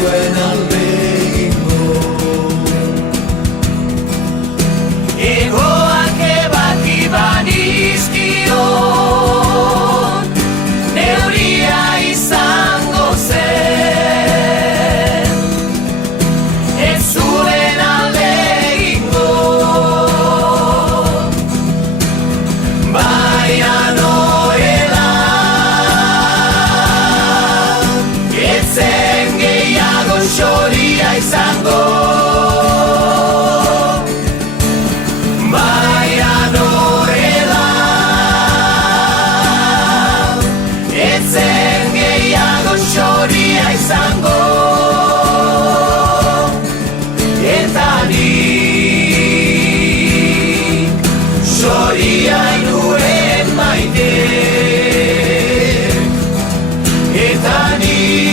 zuen alde egingo. Egoak ebaki banizkion, neuria izango zen, ez zuen alde egingo. Baina noela, ez zen gehiago xoria izango. Izango eta nik xoria nuen maite eta nik